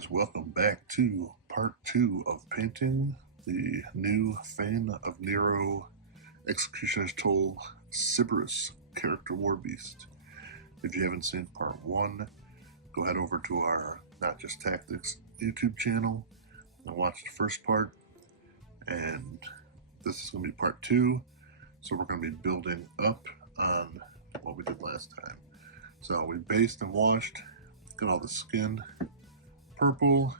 guys, welcome back to part 2 of painting the new Fan of Nero Executioner's Toll Sybaris character warbeast. If you haven't seen part 1, go head over to our Not Just Tactics YouTube channel and watch the first part, and this is going to be part 2, so we're going to be building up on what we did last time. So we based and washed, got all the skin purple,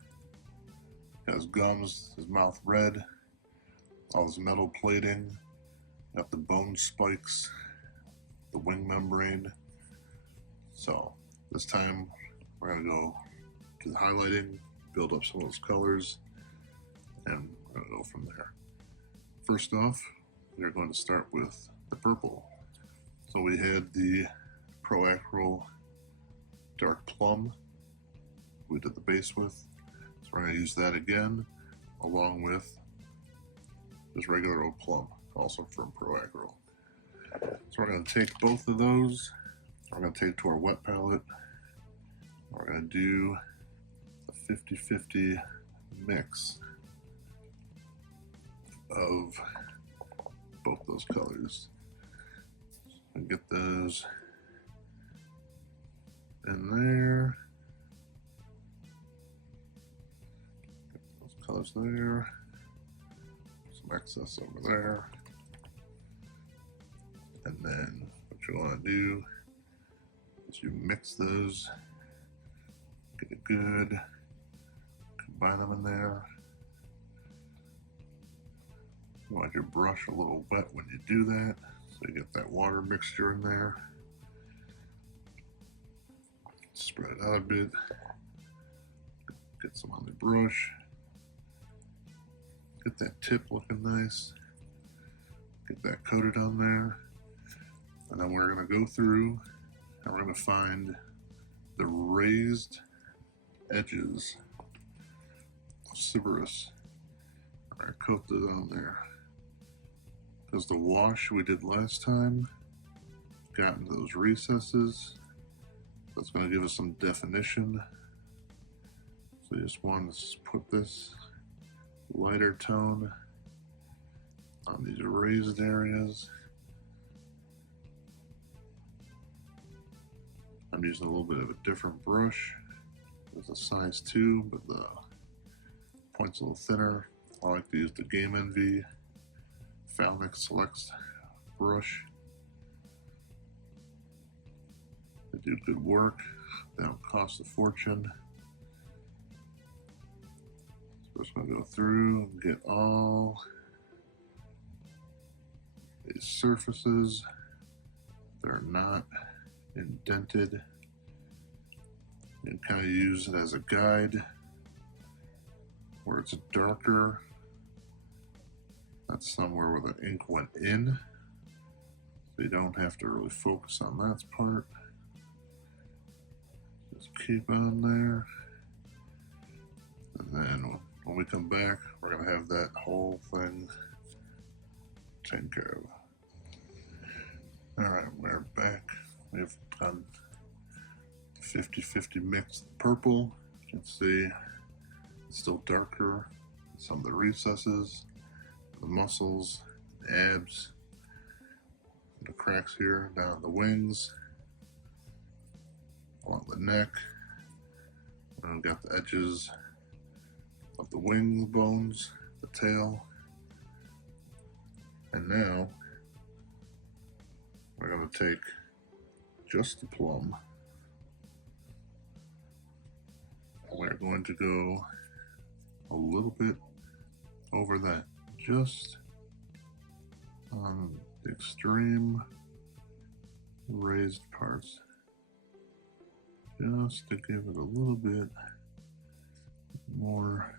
got his gums, his mouth red, all his metal plating, got the bone spikes, the wing membrane. So this time we're going to go to the highlighting, build up some of those colors, and we're going to go from there. First off, we're going to start with the purple. So we had the Pro Acryl Dark Plum we did the base with, so we're going to use that again along with this regular old plum, also from Pro Acryl. So we're going to take both of those, we're going to take to our wet palette, we're going to do a 50-50 mix of both those colors and get those in there. Get those colors there. Some excess over there. And then what you want to do is you mix those, get it good, combine them in there. You want your brush a little wet when you do that, so you get that water mixture in there. Spread it out a bit, get some on the brush, get that tip looking nice, get that coated on there, and then we're going to go through and we're going to find the raised edges of Sybaris. I'm going to coat that on there, because the wash we did last time got into those recesses. That's going to give us some definition. So you just want to put this lighter tone on these raised areas. I'm using a little bit of a different brush. It's a size 2, but the point's a little thinner. I like to use the Game Envy Falmix Select brush. They do good work. They don't cost a fortune. So we're just going to go through and get all these surfaces that are not indented, and kind of use it as a guide. Where it's darker, that's somewhere where the ink went in, so you don't have to really focus on that part. Just keep on there, and then when we come back, we're going to have that whole thing taken care of. Alright, we're back. We've done 50-50 mix purple. You can see it's still darker in some of the recesses, the muscles, the abs, the cracks here down the wings, along the neck. And we've got the edges of the wing bones, the tail. And now we're going to take just the plum. We're going to go a little bit over that, just on the extreme raised parts, just to give it a little bit more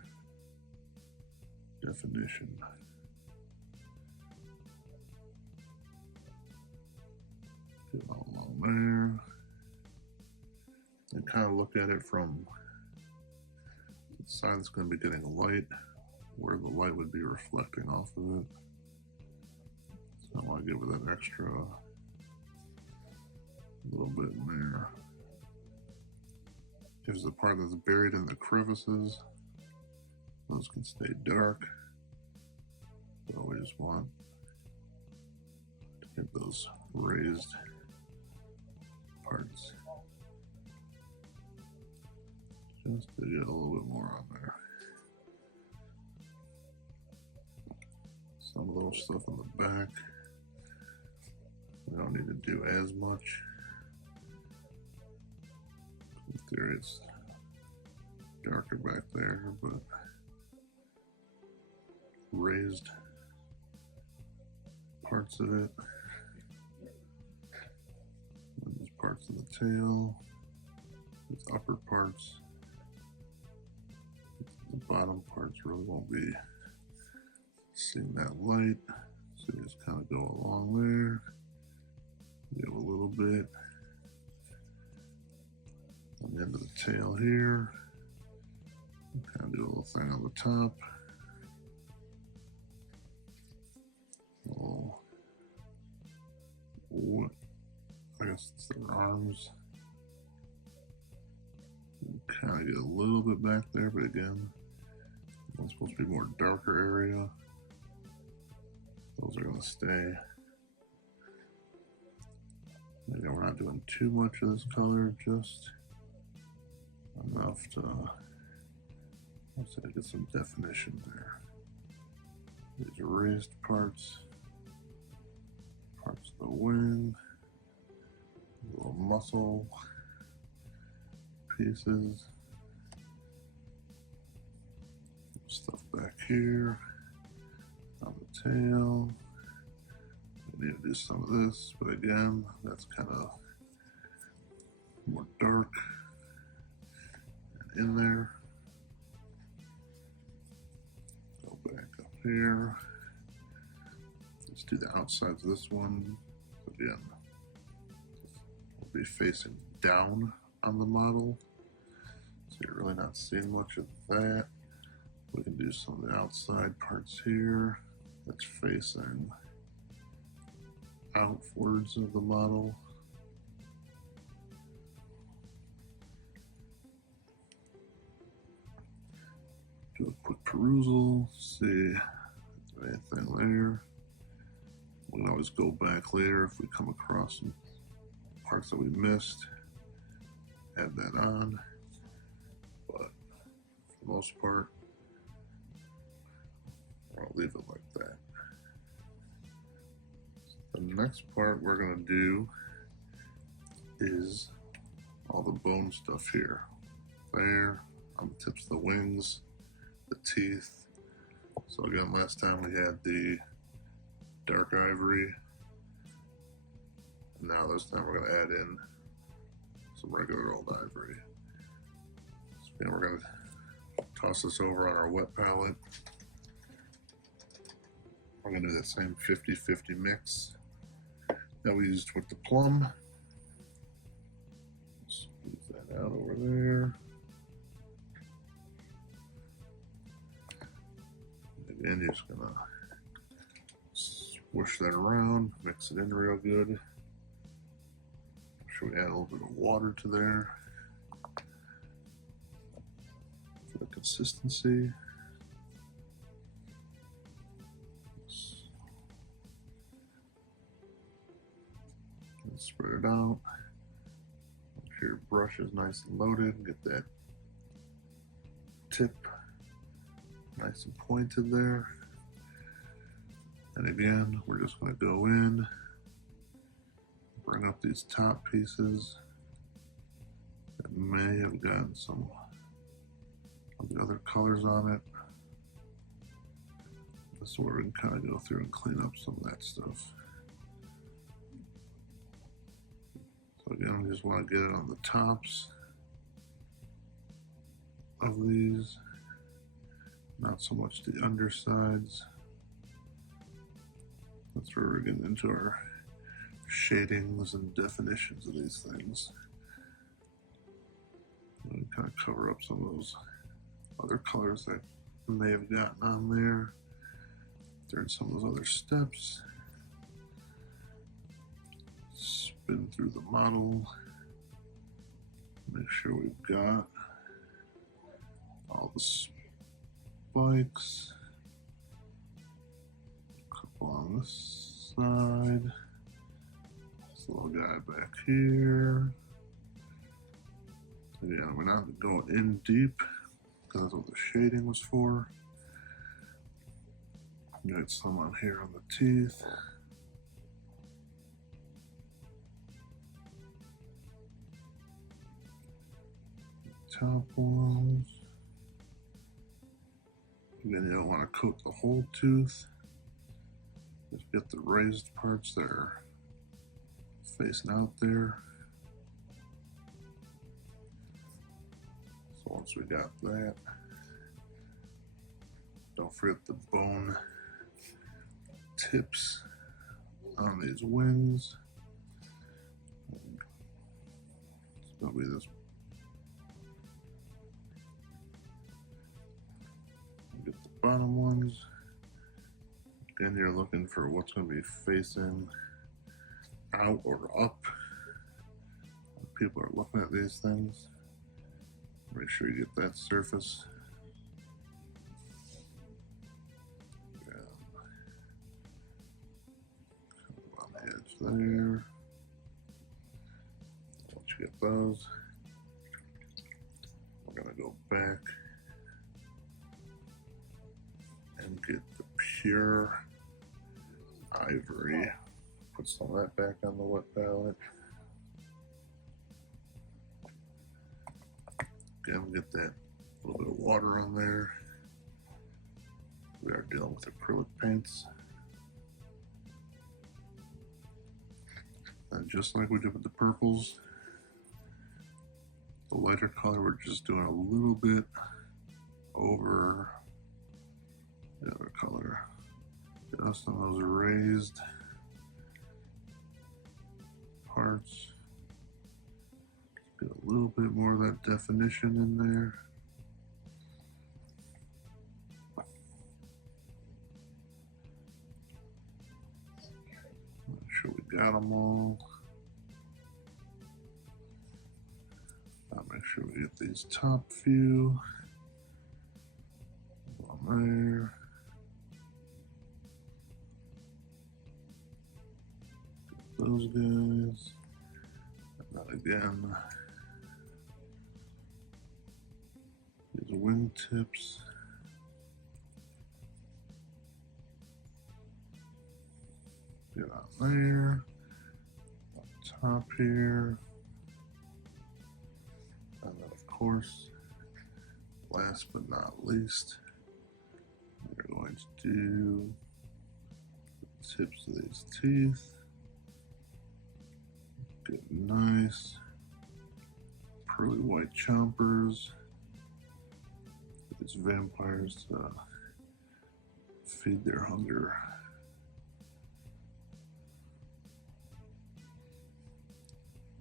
definition. Get all along there, and kind of look at it from the side that's going to be getting light, where the light would be reflecting off of it. So I want to give it that extra little bit in there. Gives the part that's buried in the crevices. Those can stay dark. So we just want to get those raised parts. Just to get a little bit more on there. Some little stuff on the back. We don't need to do as much. In theory, it's darker back there, but raised parts of it. And there's parts of the tail. These upper parts. The bottom parts really won't be seeing that light. So you just kind of go along there. Give a little bit. On the end of the tail here. Kind of do a little thing on the top. Oh, I guess it's their arms. Kind of get a little bit back there, but again, it's supposed to be more darker area. Those are going to stay. Again, we're not doing too much of this color, just enough to get some definition there. These are raised parts, parts of the wing, little muscle pieces, stuff back here on the tail. We need to do some of this, but again, that's kind of more dark and in there. Go back up here. Let's do the outsides of this one. Again, we'll be facing down on the model, so you're really not seeing much of that. We can do some of the outside parts here that's facing outwards of the model. Do a quick perusal, see if there's anything there. We can always go back later if we come across some parts that we missed, add that on, but for the most part, I'll leave it like that. The next part we're going to do is all the bone stuff here. There, on the tips of the wings, the teeth. So again, last time we had the dark ivory. And now this time we're going to add in some regular old ivory. So again, we're going to toss this over on our wet palette. We're going to do that same 50-50 mix that we used with the plum. Smooth that out over there. Again, you're just gonna swish that around, mix it in real good. Make sure we add a little bit of water to there for the consistency. Spread it out. Make sure your brush is nice and loaded. Get that tip nice and pointed there. And again, we're just going to go in, bring up these top pieces that may have gotten some of the other colors on it. This is where we can kind of go through and clean up some of that stuff. So again, we just want to get it on the tops of these, not so much the undersides. That's where we're getting into our shadings and definitions of these things. And kind of cover up some of those other colors that may have gotten on there during some of those other steps. Spin through the model, make sure we've got the spikes. A couple on this side. This little guy back here. Yeah, we're not going in deep because that's what the shading was for. Got some on here on the teeth. Top ones. Again, you don't want to coat the whole tooth. Just get the raised parts that are facing out there. So once we got that, don't forget the bone tips on these wings. It's going to be this. Get the bottom ones. Again, you're looking for what's going to be facing out or up. When people are looking at these things, make sure you get that surface. On the edge there. Once you get those, we're going to go back and get the pure ivory. Put some of that back on the wet palette. Again, get that little bit of water on there. We are dealing with acrylic paints. And just like we did with the purples, the lighter color, we're just doing a little bit over the other color. Just on those raised parts. Get a little bit more of that definition in there. Make sure we got them all. I'll make sure we get these top few on there. Get those guys. And then again, these wing tips. Get on there, on top here, and then of course, last but not least, we're going to do the tips of these teeth. Get nice, pearly white chompers. These vampires to feed their hunger.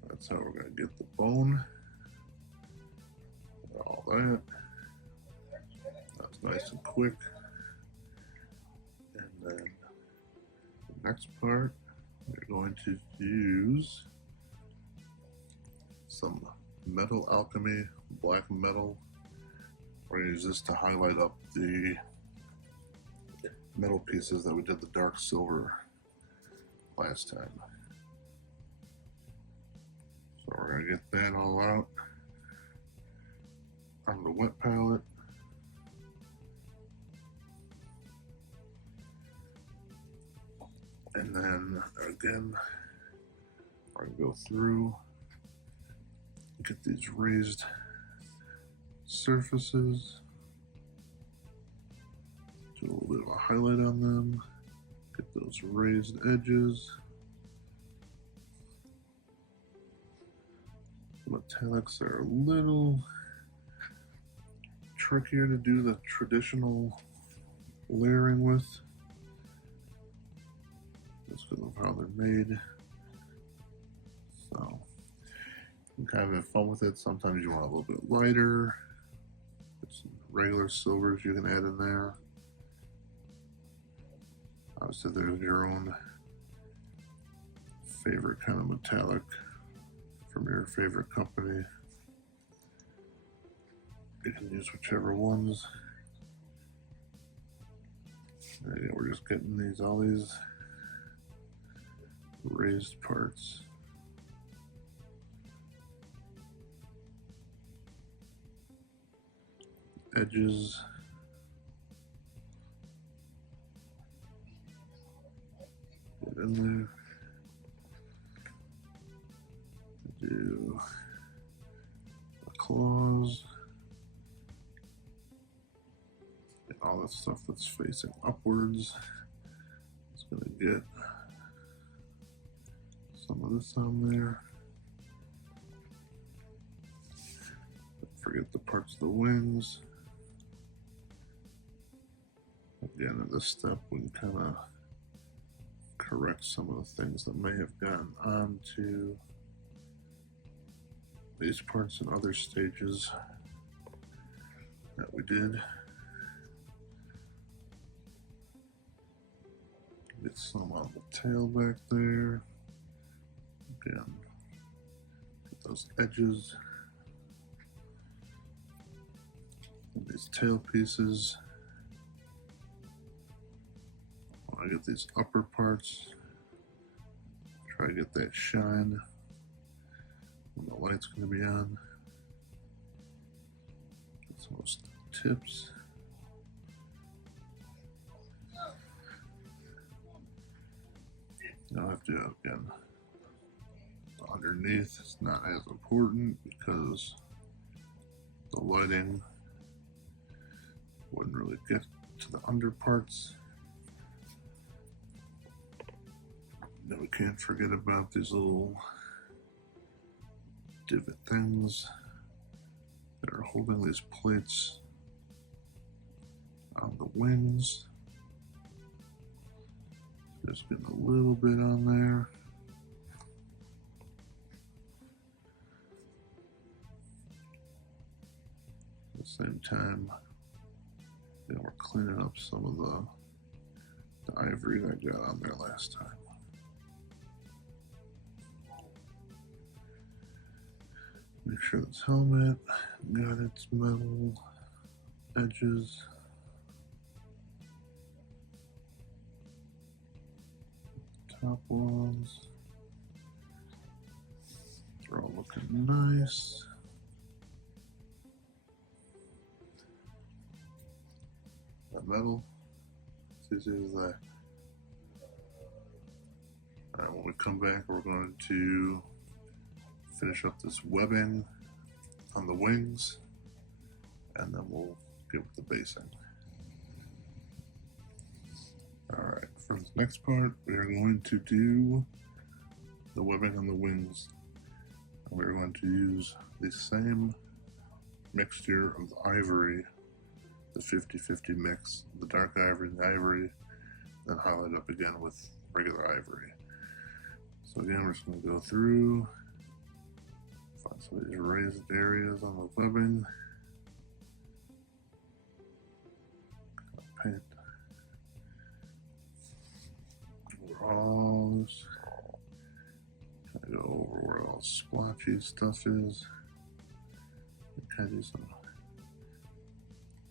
That's how we're going to get the bone. All that. That's nice and quick. And then the next part, we're going to use some metal alchemy, black metal. We're going to use this to highlight up the metal pieces that we did the dark silver last time. So we're going to get that all out on the wet palette. And then again, we're going to go through, get these raised surfaces, do a little bit of a highlight on them, get those raised edges. Metallics are a little trickier to do the traditional layering with, just because of how they're made. So you can kind of have fun with it. Sometimes you want a little bit lighter. There's some regular silvers you can add in there. Obviously there's your own favorite kind of metallic from your favorite company. You can use whichever ones. Yeah, we're just getting all these raised parts. Edges. Get in there. Do the claws. And all that stuff that's facing upwards. It's going to get some of this on there. Don't forget the parts of the wings. Again, in this step, we can kind of correct some of the things that may have gotten onto these parts in other stages that we did. Get some on the tail back there. Again, get those edges. And these tail pieces. I get these upper parts. Try to get that shine when the light's going to be on. Get some of those tips. Now I have to, again, underneath is not as important because the lighting wouldn't really get to the under parts. Then we can't forget about these little divot things that are holding these plates on the wings. Just getting a little bit on there. At the same time, we're cleaning up some of the ivory that I got on there last time. Make sure this helmet got its metal edges. Top ones. They're all looking nice. That metal, it's easy as that. Alright, when we come back, we're going to finish up this webbing on the wings, and then we'll get with the basing. Alright, for the next part, we are going to do the webbing on the wings. And we're going to use the same mixture of the ivory, the 50-50 mix, the dark ivory and the ivory, then highlight up again with regular ivory. So again, we're just going to go through, find some of these raised areas on the webbing, paint over all this, kind of go over where all splotchy stuff is, kind of do some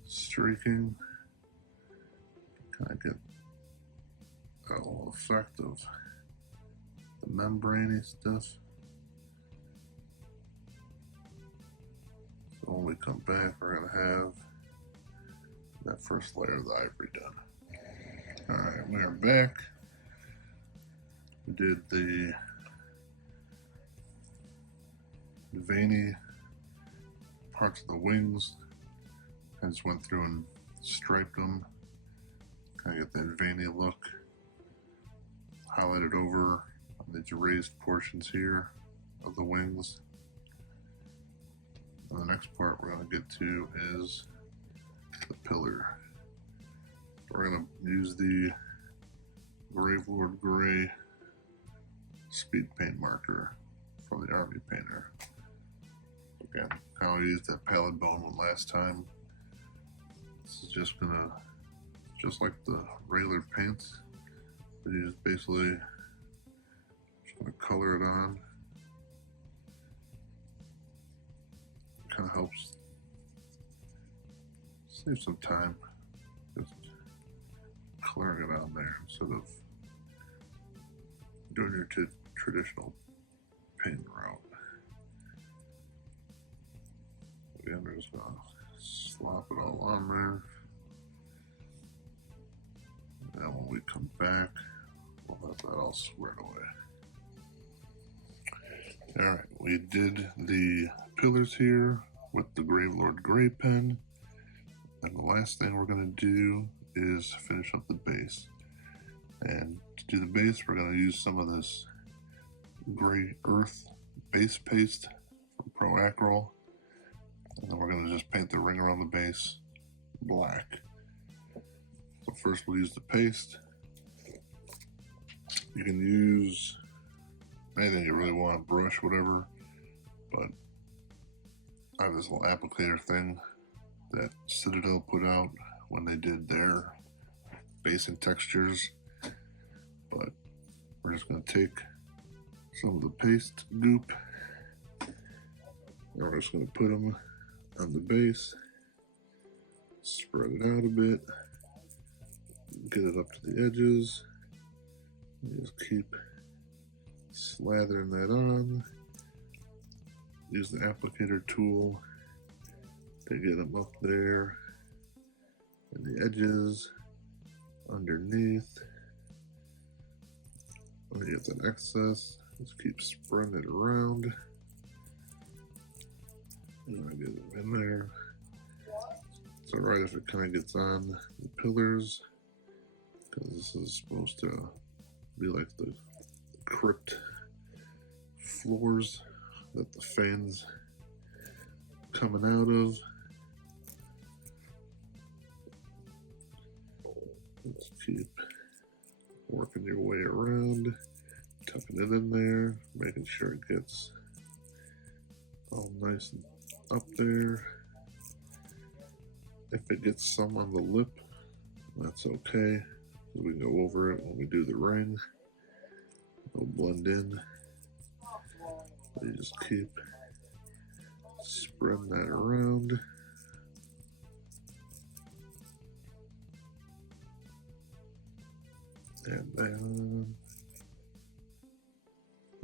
streaking, kind of get that little effect of the membrane-y stuff. So when we come back, we're going to have that first layer of the ivory done. Alright, we are back. We did the veiny parts of the wings. I just went through and striped them, kind of get that veiny look. Highlighted over on these raised portions here of the wings. And the next part we're going to get to is the pillar. We're going to use the Grave Lord Gray speed paint marker from the Army Painter. Again, how I used that pallid bone one last time. This is just gonna, just like the regular paints, but you just basically just gonna color it on. Kind of helps Save some time just clearing it on there instead of doing your traditional paint route. Again, we're just gonna slop it all on there. And when we come back, we'll have that all squared away. Alright, we did the pillars here with the Gravelord Gray pen. And the last thing we're going to do is finish up the base. And to do the base, we're going to use some of this Gray Earth base paste from Pro Acryl. And then we're going to just paint the ring around the base black. So first we'll use the paste. You can use anything you really want, brush, whatever, but I have this little applicator thing that Citadel put out when they did their basing textures. But we're just going to take some of the paste goop and we're just going to put them on the base, spread it out a bit, get it up to the edges, and just keep slathering that on. Use the applicator tool to get them up there and the edges, underneath. When you get that excess, just keep spreading it around. And I get it in there. It's alright if it kind of gets on the pillars, because this is supposed to be like the crypt floors that the fan's coming out of. Let's keep working your way around, tucking it in there, making sure it gets all nice and up there. If it gets some on the lip, that's okay. We can go over it when we do the ring. It'll blend in. You just keep spreading that around. And then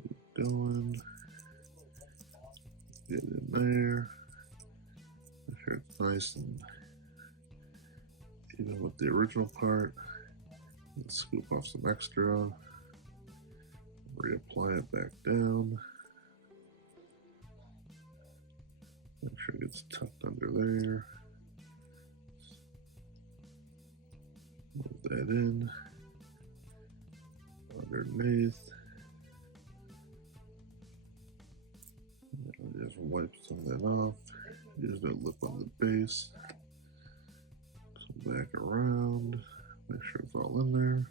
keep going. Get it in there. Make sure it's nice and even with the original part. And scoop off some extra. Reapply it back down. Make sure it gets tucked under there. Move that in. Underneath. And just wipe some of that off. Use that lip on the base. Come back around. Make sure it's all in there.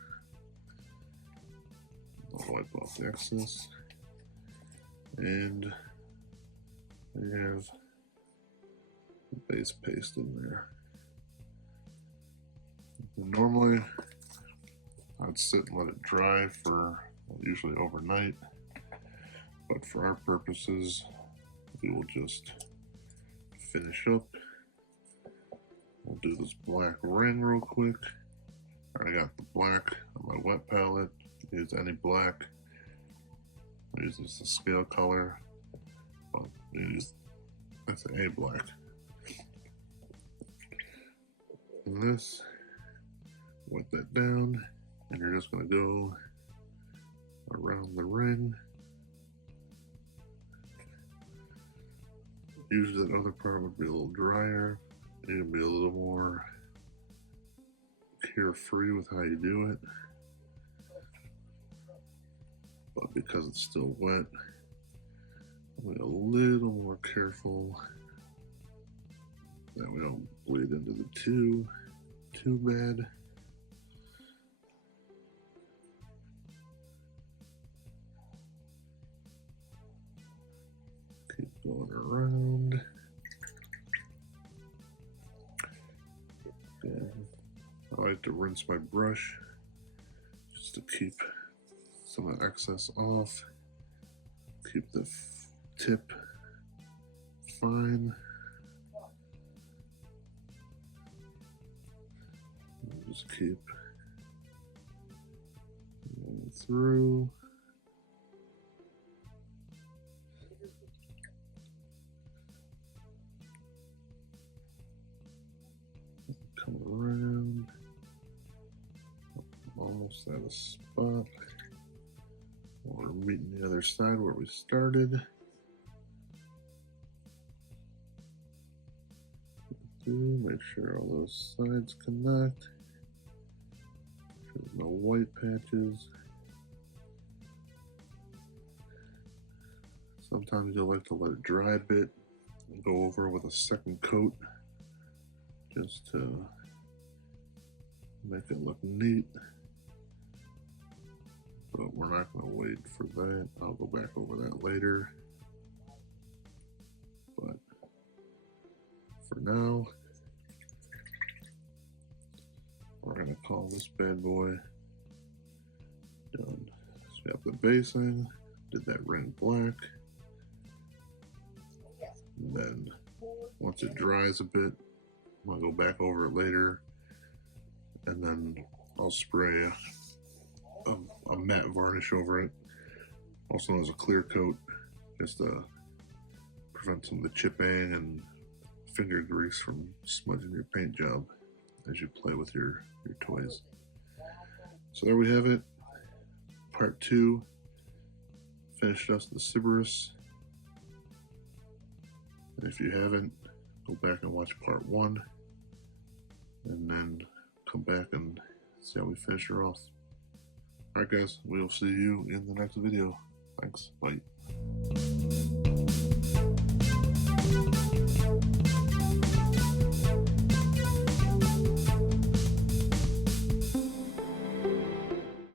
I'll wipe off the excess. And we have the base paste in there. Normally, I'd sit and let it dry for usually overnight, but for our purposes, we will just finish up. We'll do this black ring real quick. I got the black on my wet palette. Use any black. I use this the scale color. Well, that's an A black. And this, wet that down, and you're just going to go around the ring. Usually that other part would be a little drier. You can be a little more carefree with how you do it. But because it's still wet, I'll be a little more careful that we don't bleed into the too bad. Keep going around. And I like to rinse my brush just to keep some of the excess off. Keep the tip fine. just keep going through. Come around. Almost at a spot. We're meeting the other side where we started. Make sure all those sides connect. There's no white patches. Sometimes you'll like to let it dry a bit and go over with a second coat just to make it look neat. But we're not going to wait for that. I'll go back over that later. But for now, we're going to call this bad boy done. So we have the basing, did that ring black. And then once it dries a bit, I'll go back over it later. And then I'll spray a matte varnish over it, also known as a clear coat, just to prevent some of the chipping and finger grease from smudging your paint job as you play with your toys. So there we have it, part 2. Finished us the Sybaris. And if you haven't, go back and watch part 1, and then come back and see how we finish her off. Alright guys, we'll see you in the next video. Thanks, bye.